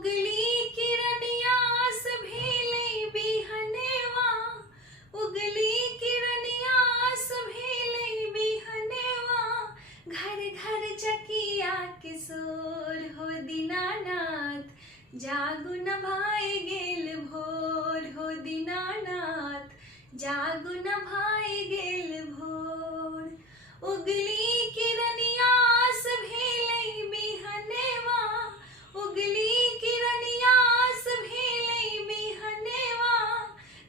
उगली किरनिया से भेलै बिहनेवा, उगली किरनिया से भेलै बिहनेवा। घर घर चकिया के शोर हो दीनानाथ, जागु न भाइ गेल भोर हो दीनानाथ, जागु न भाइ गेल भोर। उगली किरनिया से भेलै बिहनेवा, उगली किरनिया से भेलै बिहनेवा।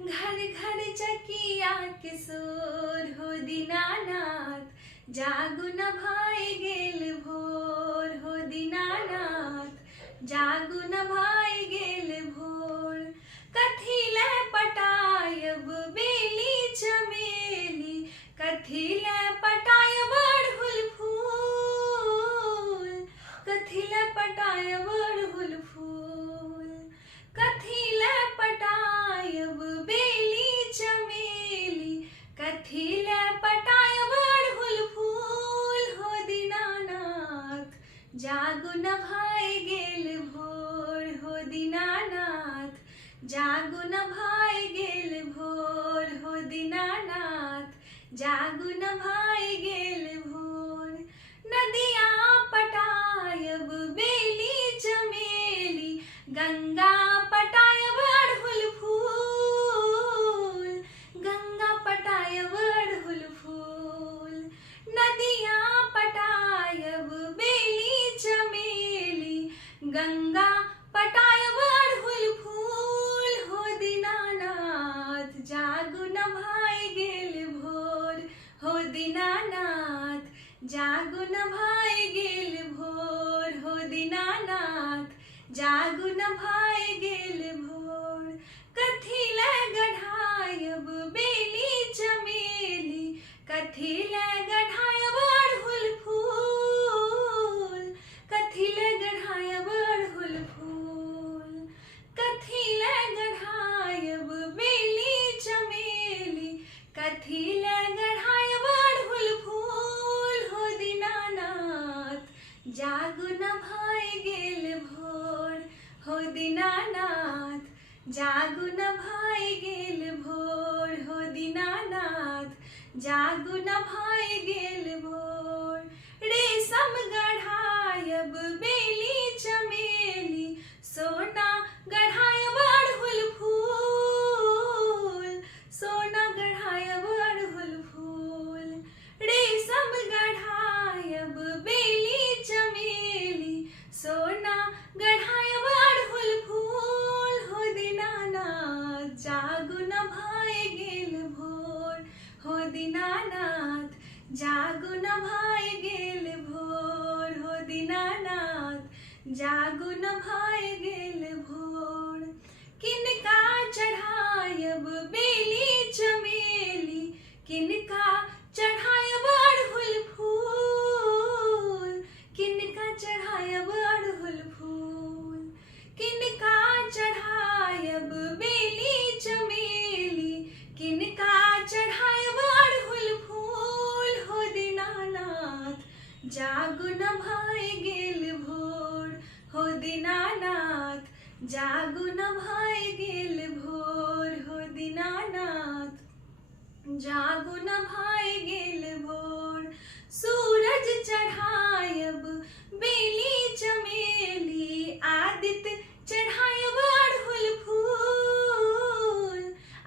घर घर चकिया के शोर हो दीनानाथ, जागु न भाइ गेल भोर हो दीनानाथ, जागु न भाइ गेल भोर। कथी लै पटायब बेली चमेली, कथी लै पटायब अड़हुल फूल, कथी लै पटायब अड़हुल फूल। कथी लै पटायब बेली चमेली, कथी लै पटायब अड़हुल फूल हो दीनानाथ, जागु न भाइ गेल भोर हो दीनानाथ, जागु न भाइ गेल भोर हो दीनानाथ, जागु न भाइ गेल भोर। नदिया पटायब बेली चमेली, गंगा पटायब अड़हुल फूल, गंगा पटायब अड़हुल फूल। नदिया पटायब बेली चमेली, गंगा पटायब अड़हुल फूल हो दीनानाथ, जागु न भाइ गेल भोर हो दीनानाथ, जागु न भाइ गेल भोर हो दीनानाथ, जागु न भाइ गेल भोर। कथी लै गढ़ायब बेली चमेली, कथी लै गढ़ायब अड़हुल फूल, कथी लै गढ़ायब अड़हुल फूल। कथी लै गढ़ायब बेली चमेली, कथी लै गढ़ायब अड़हुल फूल हो दीनानाथ, जागु न भाइ गेल भोर हो दीनानाथ, जागु न भाइ गेल भोर हो दीनानाथ, जागु न भाइ गेल भोर। रेशम गढ़ायब बेली चमेली, सोना गढ़ायब अड़हुल फूल, सोना गढ़ायब अड़हुल फूल। रेशम गढ़ायब बेली चमेली, सोना गढ़ायब अड़हुल फूल हो दीनानाथ, जागु न भाइ गेल भोर हो दीनानाथ, जागु न भाइ गेल भोर हो दीनानाथ, जागु न भाइ गेल भोर। किनका चढ़ायब बेली चमेली, किनका चढ़ायब अड़हुल फूल, किनका चढ़ायब अड़हुल फूल। किनका चढ़ायब बेली चमेली, किनका चढ़ायब अड़हुल फूल हो दीनानाथ, जागु न भाइ गेल भोर हो दीनानाथ, जागु न भाइ गेल भोर हो दीनानाथ, जागु न भाइ गेल भोर। सूरज चढ़ायब बेली चमेली, आदित्य चढ़ायब अड़हुल फूल,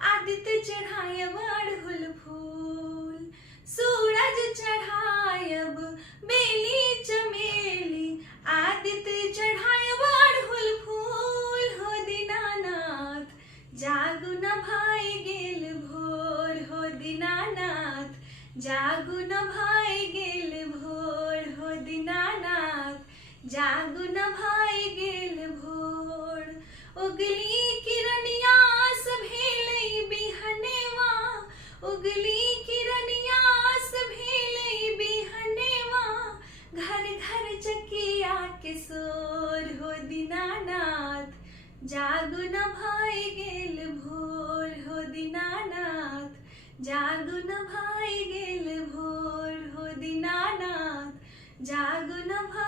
आदित्य चढ़ायब अड़हुल फूल। सूरज चढ़ायब बेली चमेली, आदित्य चढ़ायब अड़हुल फूल हो दीनानाथ, जागु न भाइ गेल भोर हो दीनानाथ, जागु न भाइ गेल भोर हो दीनानाथ, जागु न भाइ गेल भोर। उगली किरनिया से भेलै बिहनेवा, उगली किरनिया से भेलै बिहनेवा। घर घर चकिया के शोर हो दीनानाथ, जागु न भाइ गेल भोर हो दीनानाथ, जागु न भाइ गेल भोर हो दीनानाथ, जागु न भाइ